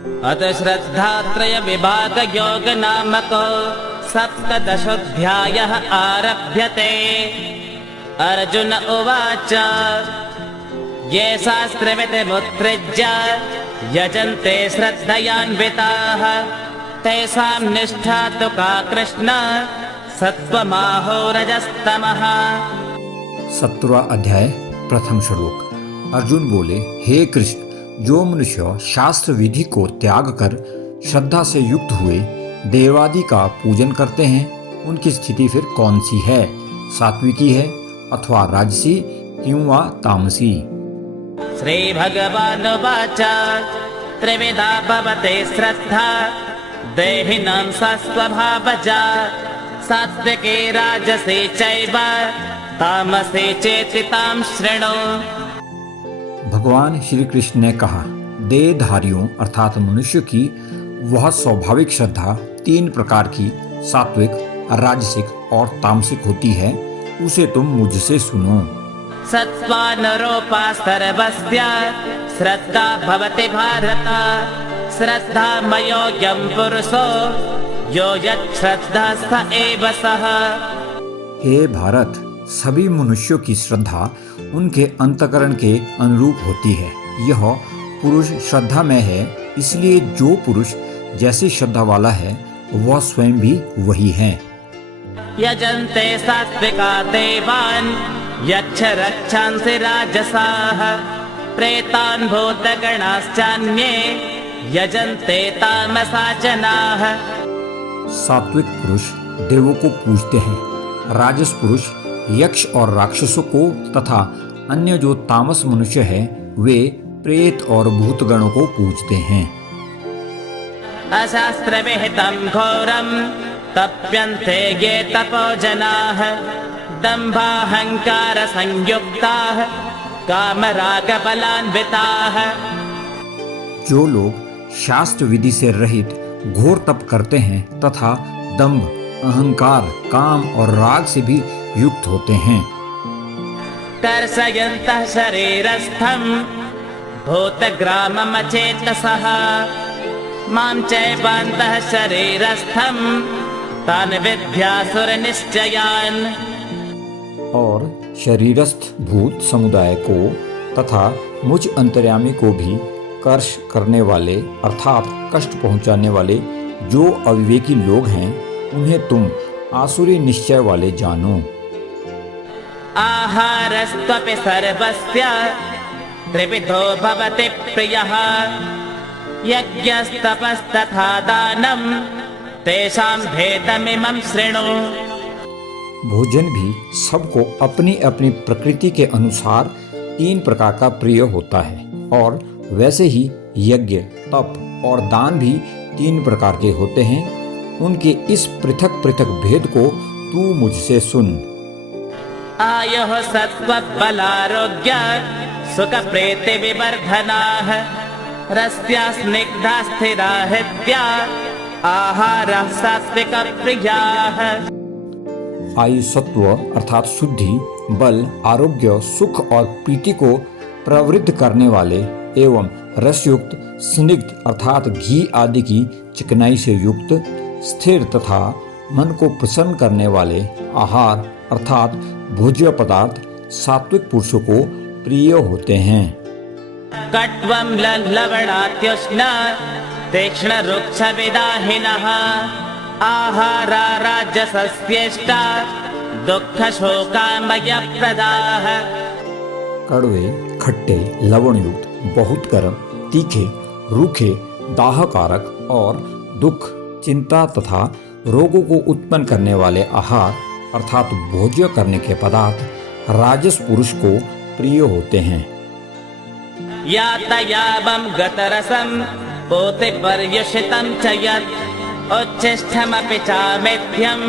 अत श्रद्धात्रय विभाग योग नामको सप्तदशोऽध्यायः आरभ्यते। अर्जुन उवाच ये शास्त्रविधिमुत्सृज्य यजन्ते श्रद्धयान्विताः तेषां निष्ठा तु का कृष्ण सत्त्वमाहो रजस्तमः। 17वां अध्याय प्रथम श्लोक। अर्जुन बोले, हे कृष्ण, जो मनुष्य शास्त्र विधि को त्याग कर श्रद्धा से युक्त हुए देवादि का पूजन करते हैं, उनकी स्थिति फिर कौन सी है? सात्विकी है अथवा राजसी क्यों वा तामसी? श्री भगवानुवाच त्रिविधा भवते श्रद्धा देहिनां सा स्वभावजा सात्विके राजसे चैव तामसे चेति तां शृणु। भगवान श्री कृष्ण ने कहा, देहधारियों अर्थात मनुष्य की वह स्वाभाविक श्रद्धा 3 प्रकार की सात्विक, राजसिक और तामसिक होती है, उसे तुम मुझसे सुनो। सत्त्वानुरूपा सर्वस्य श्रद्धा भवति भारत श्रद्धा मयोऽयं पुरुषो यो यच्छ्रद्धा स एव सः। हे भारत, सभी मनुष्यों की श्रद्धा उनके अंतकरण के अनुरूप होती है। यह पुरुष श्रद्धा में है, इसलिए जो पुरुष जैसी श्रद्धा वाला है वह स्वयं भी वही है। यजन्ते सात्विका देवान् यक्ष रक्षांसि राजसाः प्रेतान् भूतगणाश्चान्ये यजन्ते तामसा जनाः। सात्विक पुरुष देवों को पूजते हैं, राजस पुरुष यक्ष और राक्षसों को तथा अन्य जो तामस मनुष्य है वे प्रेत और भूतगणों को पूजते हैं। अशास्त्र विहितं घोरं तप्यन्ते ये तपो जनाः दम्भाहंकार संयुक्ताः कामराग बलान्विताः। जो लोग शास्त्र विधि से रहित घोर तप करते हैं तथा दंभ, अहंकार, काम और राग से भी युक्त होते हैं। कर्षयन्तः शरीरस्थं भूतग्राममचेतसः मां चैवान्तः शरीरस्थं तान् विद्यासुरनिश्चयान्। और शरीरस्थ भूत समुदाय को तथा मुझ अंतर्यामी को भी कर्ष करने वाले अर्थात कष्ट पहुंचाने वाले जो अविवेकी लोग हैं उन्हें तुम आसुरी निश्चय वाले जानो। आहारस्त्वपि सर्वस्य त्रिविधो भवति प्रियः यज्ञस्तपस्तथा दानं तेषां भेदमिमं शृणु। भोजन भी सबको अपनी अपनी प्रकृति के अनुसार 3 प्रकार का प्रिय होता है, और वैसे ही यज्ञ, तप और दान भी 3 प्रकार के होते हैं। उनके इस पृथक पृथक भेद को तू मुझसे सुन। आयुः सत्त्वबलारोग्य सुखप्रीति विवर्धनाः रस्या स्निग्धा स्थिरा हृद्या आहारः सात्विक प्रियाः। आयु, सत्व अर्थात शुद्धि, बल, आरोग्य, सुख और प्रीति को प्रवृद्ध करने वाले एवं रसयुक्त, स्निग्ध अर्थात घी आदि की चिकनाई से युक्त, स्थिर तथा मन को प्रसन्न करने वाले आहार अर्थात भोज्य पदार्थ सात्विक पुरुषों को प्रिय होते हैं। कट्वं लवणात्युष्ण तीक्ष्ण रुक्ष विदाहिनः आहारा राजसस्येष्टा दुःख शोकामयप्रदाः। कड़वे, खट्टे, लवणयुक्त, बहुत गर्म, तीखे, रूखे, दाहकारक और दुख, चिंता तथा रोगों को उत्पन्न करने वाले आहार अर्थात भोज्य करने के पदार्थ राजस पुरुष को प्रिय होते हैं। यातयावं गतरसं पोतिपर्युषितं च यत् उच्छिष्टमपि चामेध्यं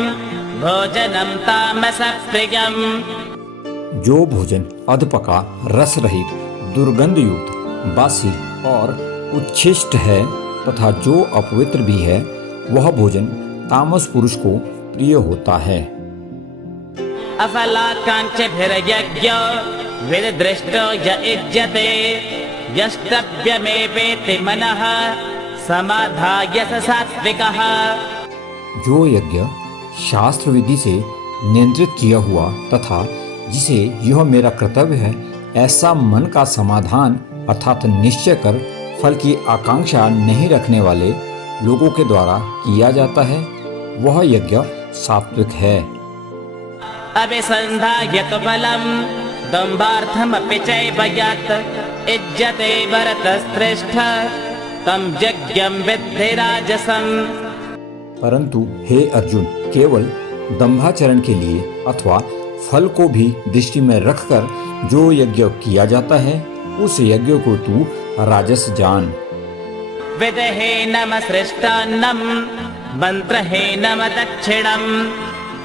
भोजनं तामसप्रियम्। जो भोजन अधपका, रस रहित, दुर्गंध युक्त, बासी और उच्छिष्ट है तथा जो अपवित्र भी है वह भोजन तामस पुरुष को प्रिय होता है। अफलाकांक्षिभिर्यज्ञो विददृष्टो य इज्यते यष्टव्यमेवेति मनः समाधाय स सात्विकः। जो यज्ञ शास्त्र विधि से नियंत्रित किया हुआ तथा जिसे यह मेरा कर्तव्य है ऐसा मन का समाधान अर्थात निश्चय कर फल की आकांक्षा नहीं रखने वाले लोगों के द्वारा किया जाता है वह यज्ञ सात्विक है। अभिसंधाय तु बलम् दम्भार्थमपि चैव यत् इज्जते भरतश्रेष्ठ तं यज्ञं विद्धि राजसम्। परंतु हे अर्जुन केवल दंभाचरण के लिए अथवा फल को भी दृष्टि में रखकर जो यज्ञ किया जाता है उस यज्ञ को तू राजस जान। विदहेनम सृष्टान्नं मन्त्रहेनम दक्षिणं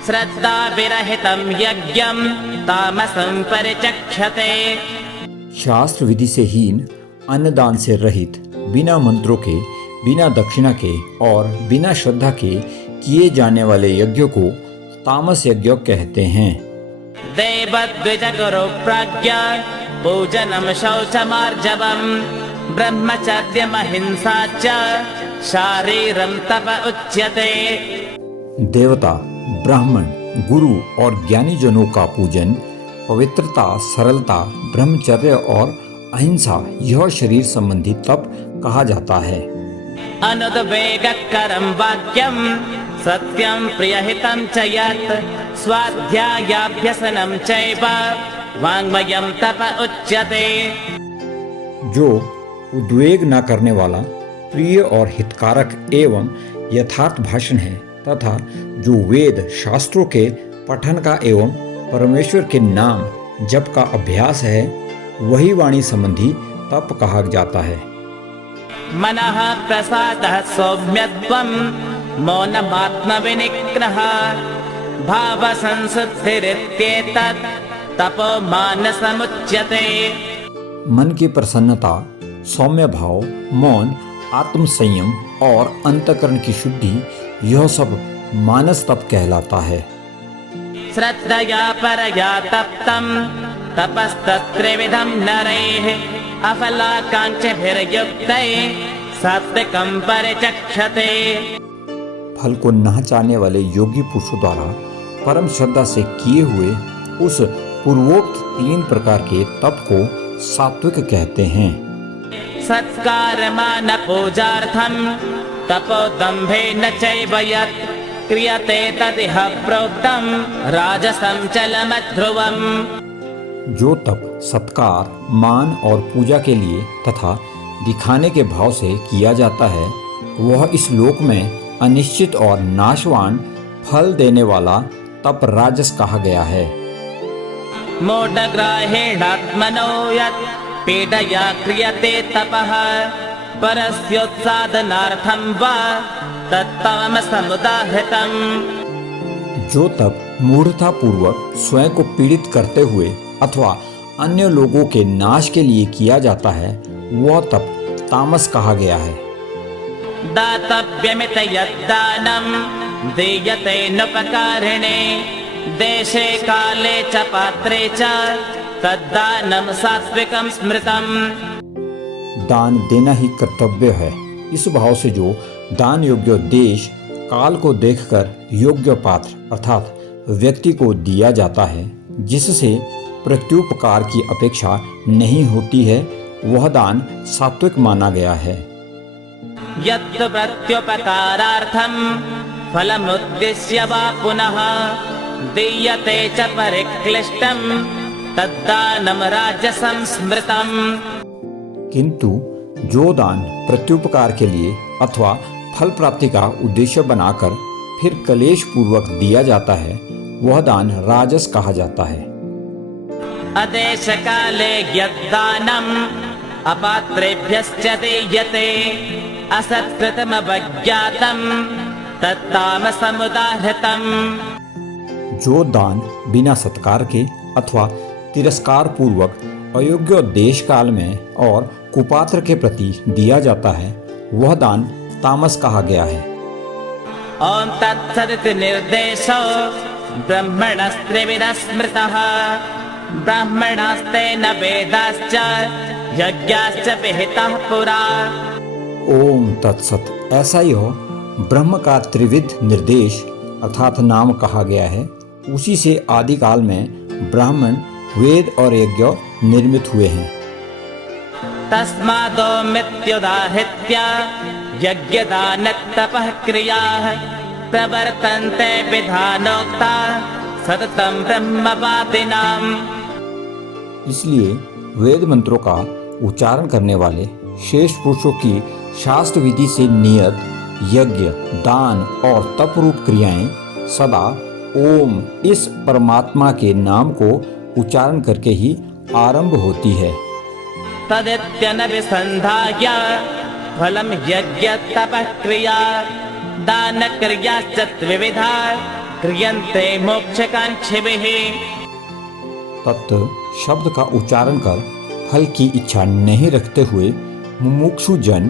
श्रद्धा विरहितं यज्ञं तामसं परिचक्षते। शास्त्र विधि से हीन अन्नदान से रहित बिना मंत्रों के बिना दक्षिणा के और बिना श्रद्धा के किए जाने वाले यज्ञ को तामस यज्ञ कहते हैं। देवद्विज गुरु प्राज्ञा पूजनम शौचमार्जवम् ब्रह्मचर्यमहिंसा च शारीरं तप उच्यते। देवता ब्राह्मण गुरु और ज्ञानी जनों का पूजन पवित्रता सरलता ब्रह्मचर्य और अहिंसा यह शरीर संबंधी तप कहा जाता है। अनुद्वेगकरं वाक्यं सत्यं प्रियहितं च यत् स्वाध्यायाभ्यसनं चैव वाङ्मयं तप उच्यते। जो उद्वेग न करने वाला प्रिय और हितकारक एवं यथार्थ भाषण है तथा जो वेद शास्त्रों के पठन का एवं परमेश्वर के नाम जप का अभ्यास है वही वाणी संबंधी तप कहा जाता है। मनः प्रसादः सौम्यत्वं मौनमात्मविनिग्रहः भावसंशुद्धिरित्येतत् तपो मानसमुच्यते। मन की प्रसन्नता सौम्य भाव मौन आत्म संयम और अंतःकरण की शुद्धि यह सब मानस तप कहलाता है। श्रद्धया परया तप्तं तपस्तत्त्रिविधं नरैः अफलाकाङ्क्षिभिर्युक्तैः सात्विकं परिचक्षते। फल को न चाहने वाले योगी पुरुषों द्वारा परम श्रद्धा से किए हुए उस पूर्वोक्त 3 प्रकार के तप को सात्विक कहते हैं। सत्कारमान पूजार्थं तपोदम्भेन चैव यत् क्रियते तदिह प्रोक्तं राजसं चलमध्रुवम्। जो तप सत्कार मान और पूजा के लिए तथा दिखाने के भाव से किया जाता है वह इस लोक में अनिश्चित और नाशवान फल देने वाला तप राजस कहा गया है। मूढग्राहेणात्मनो यत् पीडया क्रियते तपः परस्योत्सादनार्थं वा तत्तामसमुदाहृतम्। जो तप मूढ़ता पूर्वक स्वयं को पीड़ित करते हुए अथवा अन्य लोगों के नाश के लिए किया जाता है वह तप तामस कहा गया है। दातव्यमित यद्दानं दीयते नुपकारिणे देशे काले च पात्रे च तद्दानं सात्विकं स्मृतम्। दान देना ही कर्तव्य है। इस भाव से जो दान योग्य देश काल को देखकर योग्य पात्र अर्थात व्यक्ति को दिया जाता है जिससे प्रत्युपकार की अपेक्षा नहीं होती है वह दान सात्विक माना गया है। यत् प्रत्युपकारार्थं फलमुद्दिश्य वा पुनः दीयते च परिक्लिष्टं तद्दानं राजसं स्मृतम्। किंतु जो दान प्रत्युपकार के लिए अथवा फल प्राप्ति का उद्देश्य बनाकर फिर कलेश पूर्वक दिया जाता है वह दान राजस कहा जाता है। अदेश काले यद्दानम् अपात्रेभ्यश्च दीयते असत्कृतमवज्ञातं तत्तामसमुदाहृतम्। जो दान बिना सत्कार के अथवा तिरस्कार पूर्वक अयोग्य देश काल में और कुपात्र के प्रति दिया जाता है वह दान तामस कहा गया है। ओम तत्सदिति निर्देशो ब्रह्मणस्त्रिविधः स्मृतः ब्राह्मणास्तेन वेदाश्च यज्ञाश्च विहिताः पुरा। ओम तत्सत। ऐसा ही हो ब्रह्म का त्रिविध निर्देश अर्थात नाम कहा गया है। उसी से आदिकाल में ब्राह्मण वेद और यज्ञ निर्मित हुए हैं। तस्मादोमित्युदाहृत्य यज्ञदानतपः क्रियाः प्रवर्तन्ते विधानोक्ता सततं ब्रह्मवादिनाम्। इसलिए वेद मंत्रों का उच्चारण करने वाले शेष पुरुषों की शास्त्र विधि से नियत यज्ञ, दान और तप रूप क्रियाएं सदा ओम इस परमात्मा के नाम को उच्चारण करके ही आरंभ होती है। तदित्यनभिसन्धाय फलं यज्ञतपः क्रिया दानक्रियाश्च त्रिविधा क्रियन्ते मोक्षकाङ्क्षिभिः। तत् शब्द का उच्चारण कर फल की इच्छा नहीं रखते हुए मुमुक्षु जन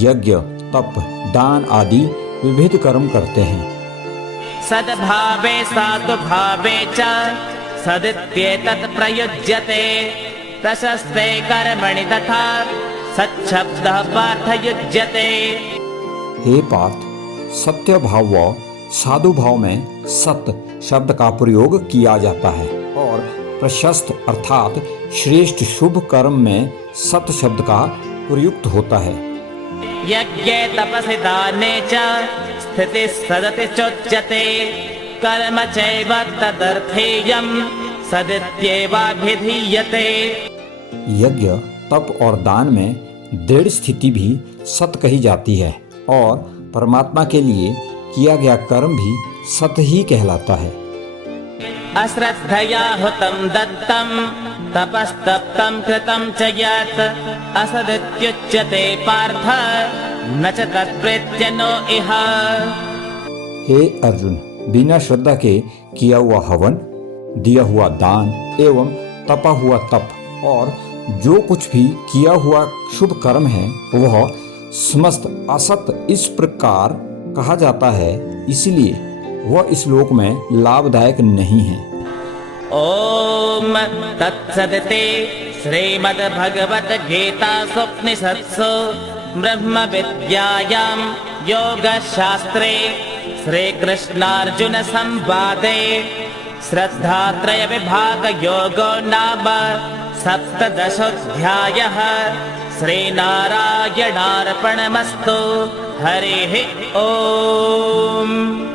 यज्ञ, तप, दान आदि विविध कर्म करते हैं। सद्भावे साधुभावे च सदित्येतत् प्रयुज्यते प्रशस्ते कर्मणि तथा सच्छब्दः पार्थयुज्यते। हे पार्थ, सत्य भाव व साधु भाव में सत शब्द का प्रयोग किया जाता है और प्रशस्त अर्थात श्रेष्ठ शुभ कर्म में सत शब्द का प्रयुक्त होता है। यज्ञे तपसि दाने च स्थितिः सदति चोच्यते कर्म चैव तदर्थेयं सदित्येवाभिधीयते। यज्ञ, तप और दान में दृढ़ स्थिति भी सत कही जाती है और परमात्मा के लिए किया गया कर्म भी सत ही कहलाता है। अश्रद्धया हुतं दत्तं तपस्तप्तं कृतं च यत् असदित्युच्यते पार्थ न च तत्प्रेत्य नो इह। हे अर्जुन, बिना श्रद्धा के किया हुआ हवन, दिया हुआ दान एवं तपा हुआ तप और जो कुछ भी किया हुआ शुभ कर्म है वह समस्त असत इस प्रकार कहा जाता है, इसलिए वह इस लोक में लाभदायक नहीं है। ओम तत्सदिति श्रीमद्भगवद्गीतासूपनिषत्सु ब्रह्मविद्यायां योगशास्त्रे श्रीकृष्णार्जुनसंवादे श्रद्धात्रयविभागयोगो नाम सप्तदशोऽध्यायः। श्रीनारायणार्पणमस्तु। हरिः ओम्।